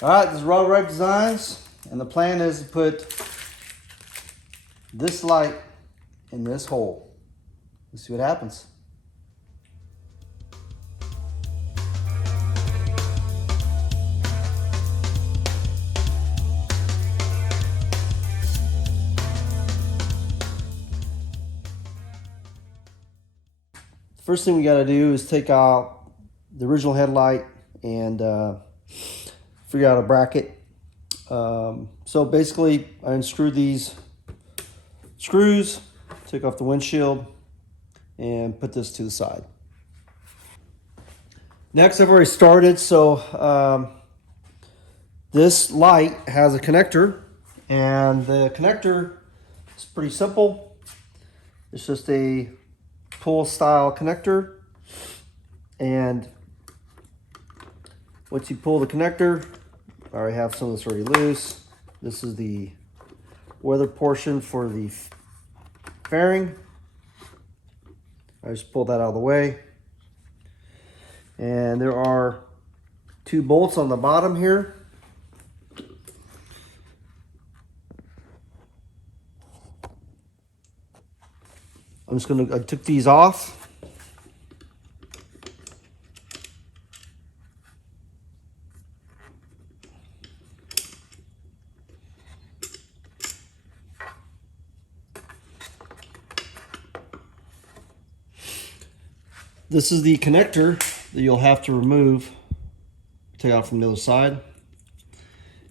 All right, this is Reyff Designs, and the plan is to put this light in this hole. Let's see what happens. First thing we got to do is take out the original headlight and figure out a bracket. So basically, I unscrewed these screws, took off the windshield, and put this to the side. Next, I've already started, so this light has a connector, and the connector is pretty simple. It's just a pull style connector, and once you pull the connector, I already have some of this already loose. This is the weather portion for the fairing. I just pulled that out of the way. And there are 2 bolts on the bottom here. I took these off. This is the connector that you'll have to remove, take out from the other side.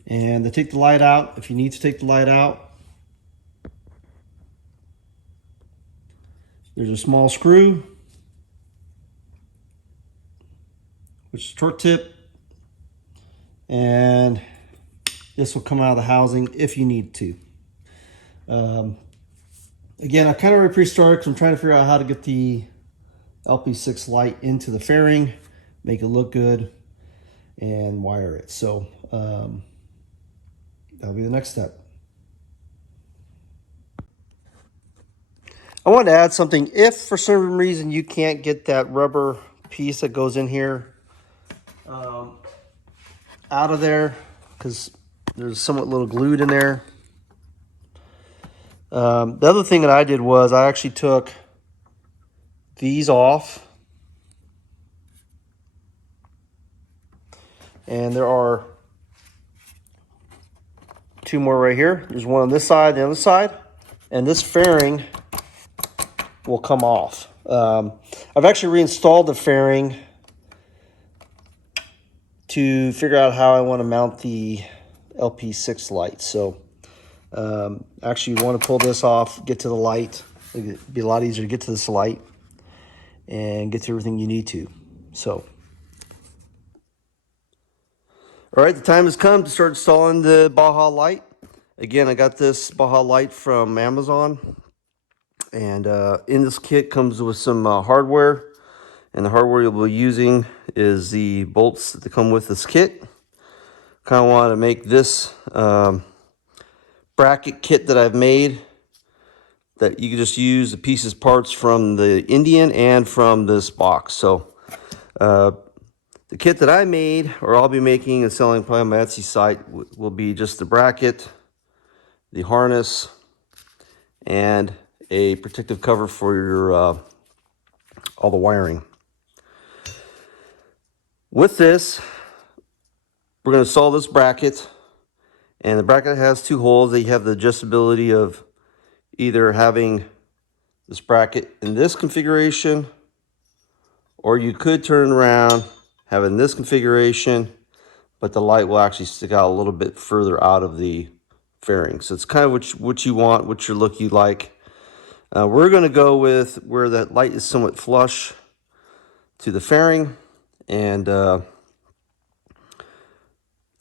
And to take the light out, if you need to take the light out, there's a small screw, which is torque tip, and this will come out of the housing if you need to. Again, I kind of already pre-started because I'm trying to figure out how to get the LP6 light into the fairing, make it look good, and wire it. So that'll be the next step. I wanted to add something. If for some reason you can't get that rubber piece that goes in here out of there, because there's somewhat little glued in there. The other thing that I did was I actually took these off, and there are 2 more right here. There's one on this side, the other side, and this fairing will come off. I've actually reinstalled the fairing to figure out how I want to mount the LP6 light. So actually you want to pull this off, get to the light. It'd be a lot easier to get to this light and get to everything you need to. So, all right, the time has come to start installing the Baja light. Again, I got this Baja light from Amazon, and in this kit comes with some hardware, and the hardware you'll be using is the bolts that come with this kit. Kind of want to make this bracket kit that I've made, that you can just use the pieces parts from the Indian and from this box. So the kit that I made, or I'll be making and selling probably on my Etsy site, will be just the bracket, the harness, and a protective cover for your all the wiring. With this, we're going to install this bracket, and the bracket has 2 holes. They have the adjustability of either having this bracket in this configuration, or you could turn around having this configuration, but the light will actually stick out a little bit further out of the fairing. So it's kind of what you want, what your look you like. We're going to go with where that light is somewhat flush to the fairing, and I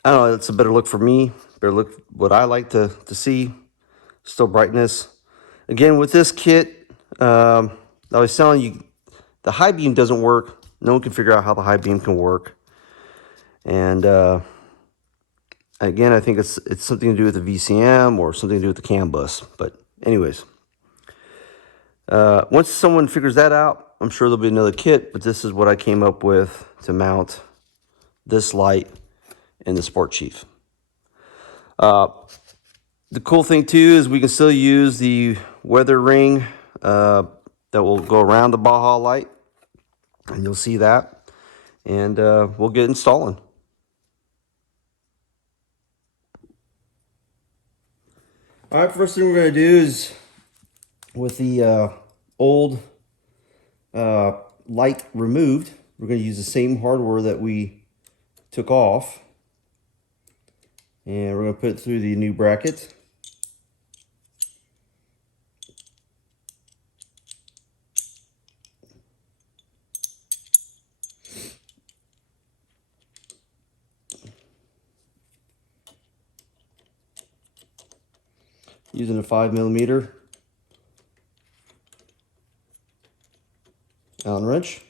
don't know, it's a better look for me, better look what I like to see. Still brightness. Again, with this kit, I was telling you, the high beam doesn't work. No one can figure out how the high beam can work. And again, I think it's something to do with the VCM or something to do with the CAN bus. But anyways, once someone figures that out, I'm sure there'll be another kit. But this is what I came up with to mount this light and the sport chief. The cool thing too is we can still use the weather ring that will go around the Baja Light, and you'll see that. And we'll get installing. All right, first thing we're going to do is with the old light removed, we're going to use the same hardware that we took off, and we're going to put it through the new bracket. Using a 5mm Allen wrench.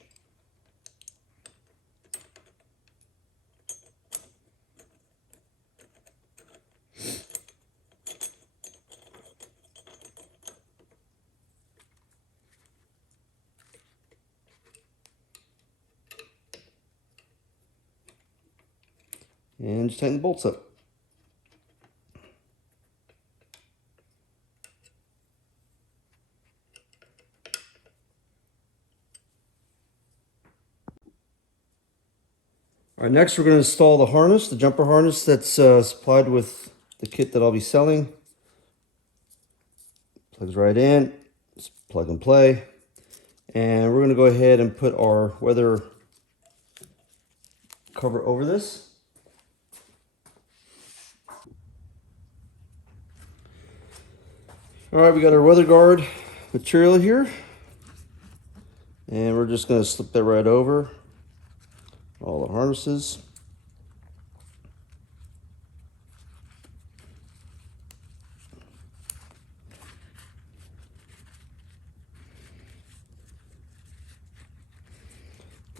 And just tighten the bolts up. All right, next we're going to install the harness, the jumper harness that's supplied with the kit that I'll be selling. Plugs right in, just plug and play. And we're going to go ahead and put our weather cover over this. All right, we got our weather guard material here. And we're just going to slip that right over all the harnesses.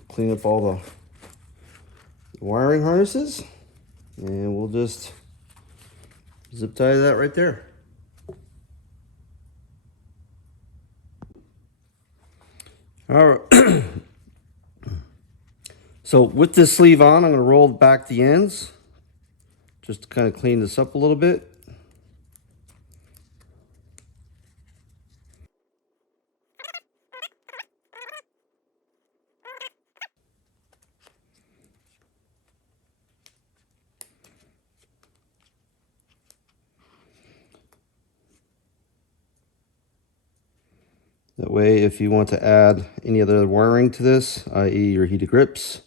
Clean up all the wiring harnesses, and we'll just zip tie that right there. All right. So with this sleeve on, I'm going to roll back the ends just to kind of clean this up a little bit. That way, if you want to add any other wiring to this, i.e. your heated grips,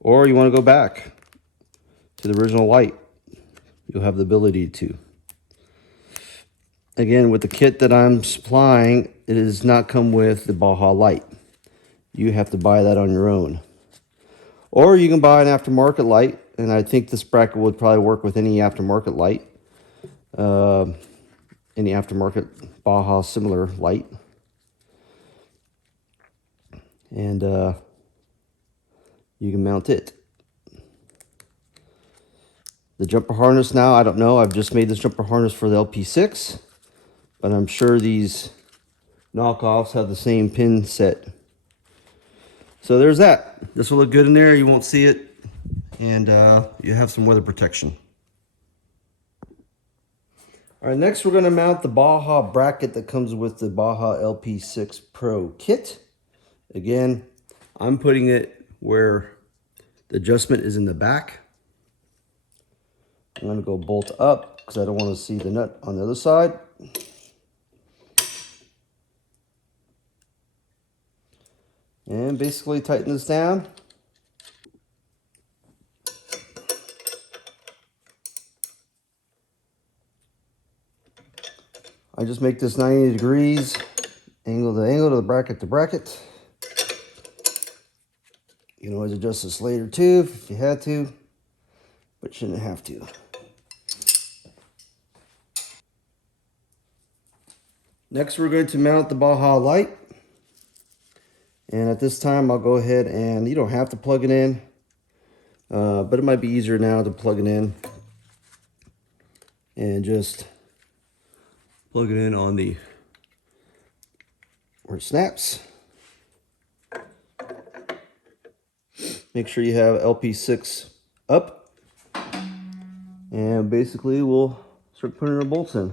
or you want to go back to the original light, you'll have the ability to. Again, with the kit that I'm supplying, it does not come with the Baja Light. You have to buy that on your own. Or you can buy an aftermarket light, and I think this bracket would probably work with any aftermarket light. Any aftermarket Baja similar light. And you can mount it. The jumper harness now, I don't know. I've just made this jumper harness for the LP6, but I'm sure these knockoffs have the same pin set. So there's that. This will look good in there. You won't see it, and you have some weather protection. All right, next we're going to mount the Baja bracket that comes with the Baja LP6 Pro kit. Again, I'm putting it where the adjustment is in the back. I'm going to go bolt up because I don't want to see the nut on the other side. And basically tighten this down. I just make this 90 degrees, angle to bracket to bracket. You can always adjust this later too if you had to, but you shouldn't have to. Next, we're going to mount the Baja Light. And at this time, I'll go ahead and, you don't have to plug it in, but it might be easier now to plug it in. And just plug it in on the, where it snaps. Make sure you have LP6 up. And basically we'll start putting our bolts in.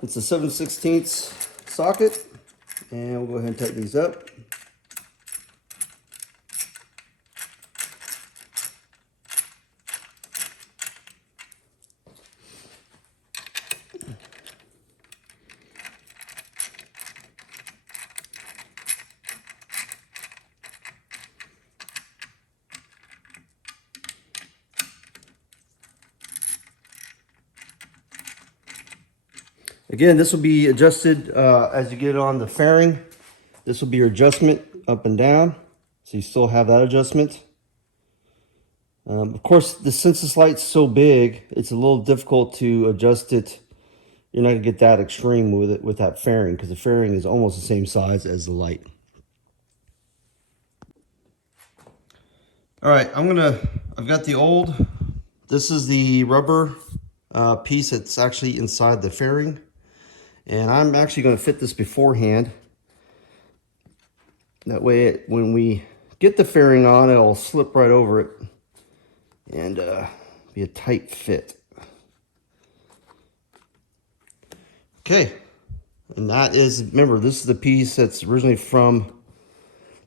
It's a 7/16 socket, and we'll go ahead and tighten these up. Again, this will be adjusted as you get on the fairing. This will be your adjustment up and down, so you still have that adjustment. Of course, since this light's so big, it's a little difficult to adjust it. You're not gonna get that extreme with it with that fairing, because the fairing is almost the same size as the light. All right, I've got the old, this is the rubber piece that's actually inside the fairing. And I'm actually going to fit this beforehand. That way, when we get the fairing on, it'll slip right over it and be a tight fit. Okay, and that is, remember, this is the piece that's originally from,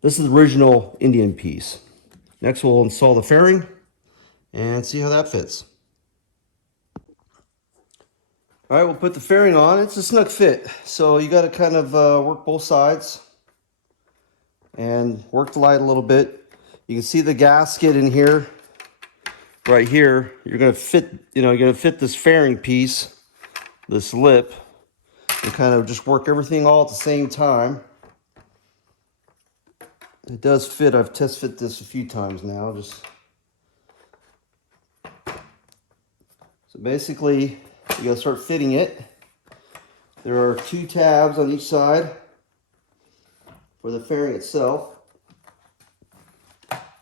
this is the original Indian piece. Next, we'll install the fairing and see how that fits. All right, we'll put the fairing on. It's a snug fit, so you got to kind of work both sides and work the light a little bit. You can see the gasket in here, right here. You're going to fit, you're going to fit this fairing piece, this lip, and kind of just work everything all at the same time. It does fit. I've test fit this a few times now. So basically, you gotta start fitting it. There are 2 tabs on each side for the fairing itself.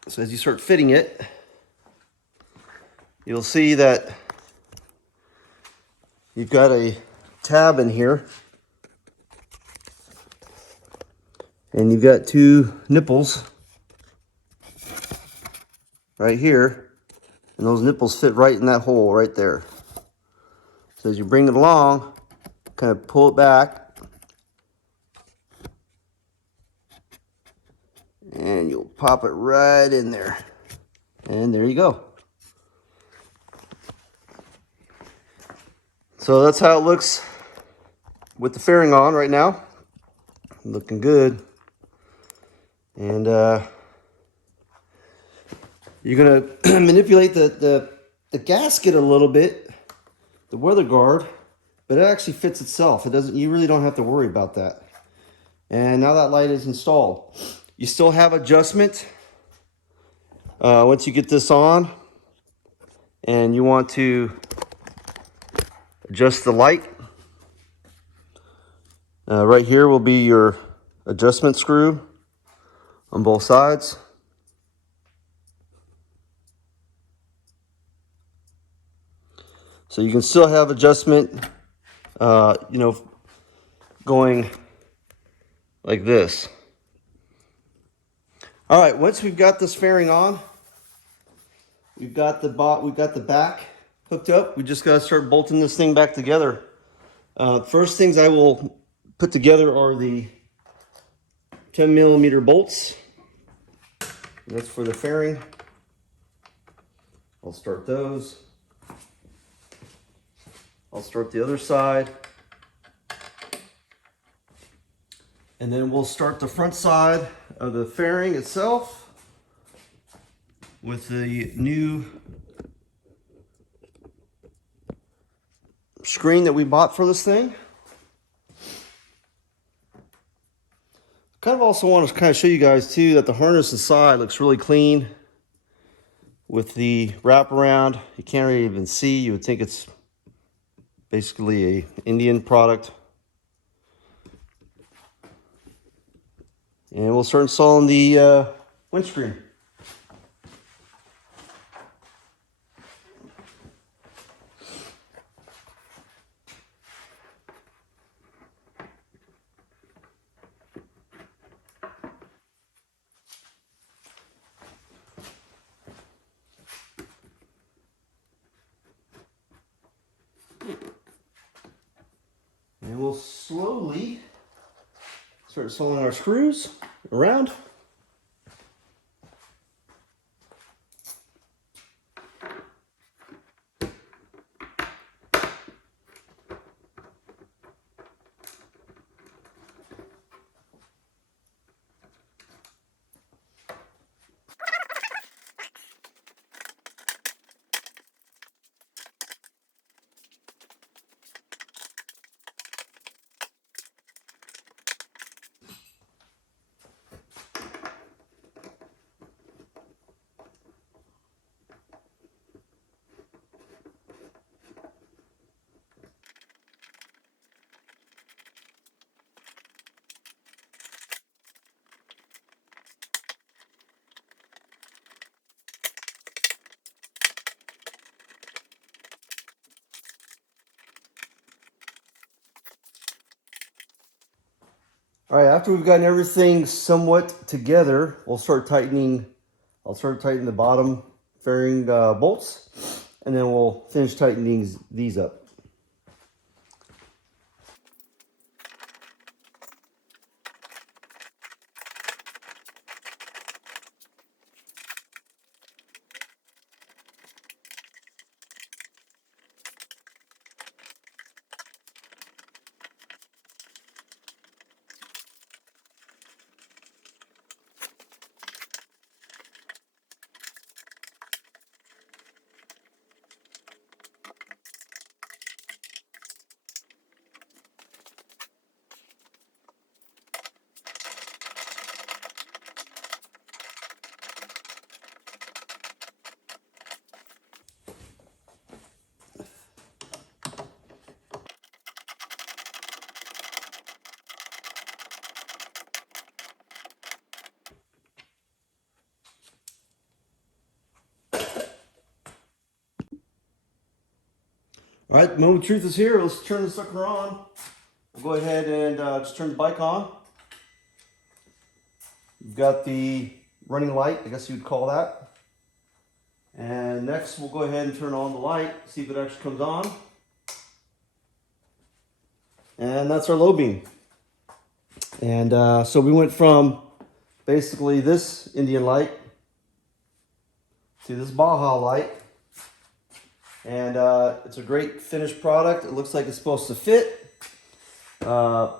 So as you start fitting it, you'll see that you've got a tab in here, and you've got 2 nipples right here, and those nipples fit right in that hole right there. So as you bring it along, kind of pull it back, and you'll pop it right in there. And there you go. So that's how it looks with the fairing on right now. Looking good. And you're gonna manipulate the gasket a little bit, the weather guard, but it actually fits itself. It doesn't, you really don't have to worry about that. And now that light is installed. You still have adjustment once you get this on and you want to adjust the light. Right here will be your adjustment screw on both sides. So you can still have adjustment, going like this. All right, once we've got this fairing on, we've got the back hooked up. We just gotta start bolting this thing back together. First things I will put together are the 10mm bolts. That's for the fairing. I'll start those. I'll start the other side. And then we'll start the front side of the fairing itself with the new screen that we bought for this thing. Kind of also want to kind of show you guys too that the harness inside looks really clean with the wraparound. You can't really even see. You would think it's basically a Indian product. And we'll start installing the windscreen. and we'll slowly start installing our screws around. All right, after we've gotten everything somewhat together, we'll start tightening. I'll start tightening the bottom fairing bolts, and then we'll finish tightening these up. All right, the moment of truth is here. Let's turn the sucker on. We'll go ahead and just turn the bike on. You've got the running light, I guess you would call that. And next we'll go ahead and turn on the light, see if it actually comes on. And that's our low beam. And so we went from basically this Indian light to this Baja light. And it's a great finished product. It looks like it's supposed to fit. I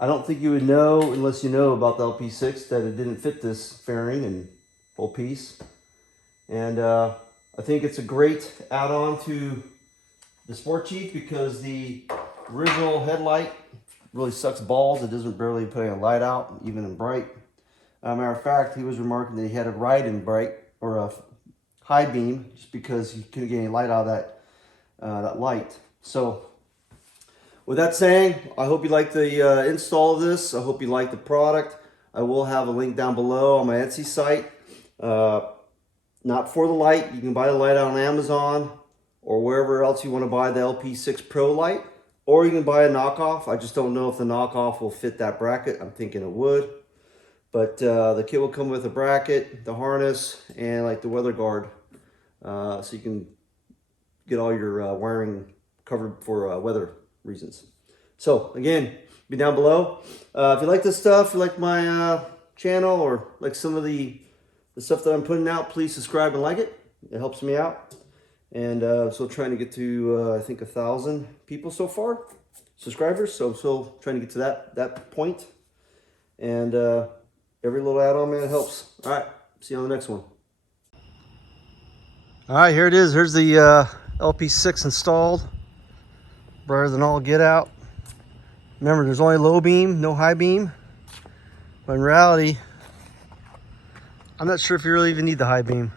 don't think you would know, unless you know about the LP6, that it didn't fit this fairing and whole piece. And I think it's a great add-on to the Sport Chief, because the original headlight really sucks balls. It doesn't barely put any light out, even in bright. Matter of fact, he was remarking that he had to ride in bright, or a high beam, just because he couldn't get any light out of that light. So with that saying, I hope you like the install of this. I hope you like the product. I will have a link down below on my Etsy site. Not for the light. You can buy the light on Amazon or wherever else you want to buy the LP6 Pro Light, or you can buy a knockoff. I just don't know if the knockoff will fit that bracket. I'm thinking it would. But the kit will come with a bracket, the harness, and like the weather guard. So you can get all your wiring covered for weather reasons. So again, be down below. If you like this stuff, if you like my channel, or like some of the stuff that I'm putting out, please subscribe and like it. It helps me out. And so trying to get to I think 1,000 people so far, subscribers. So still trying to get to that point. And every little add-on, man, helps. All right, see you on the next one. All right, here it is. Here's the LP6 installed. Brighter than all get out. Remember, there's only low beam, no high beam. But in reality, I'm not sure if you really even need the high beam.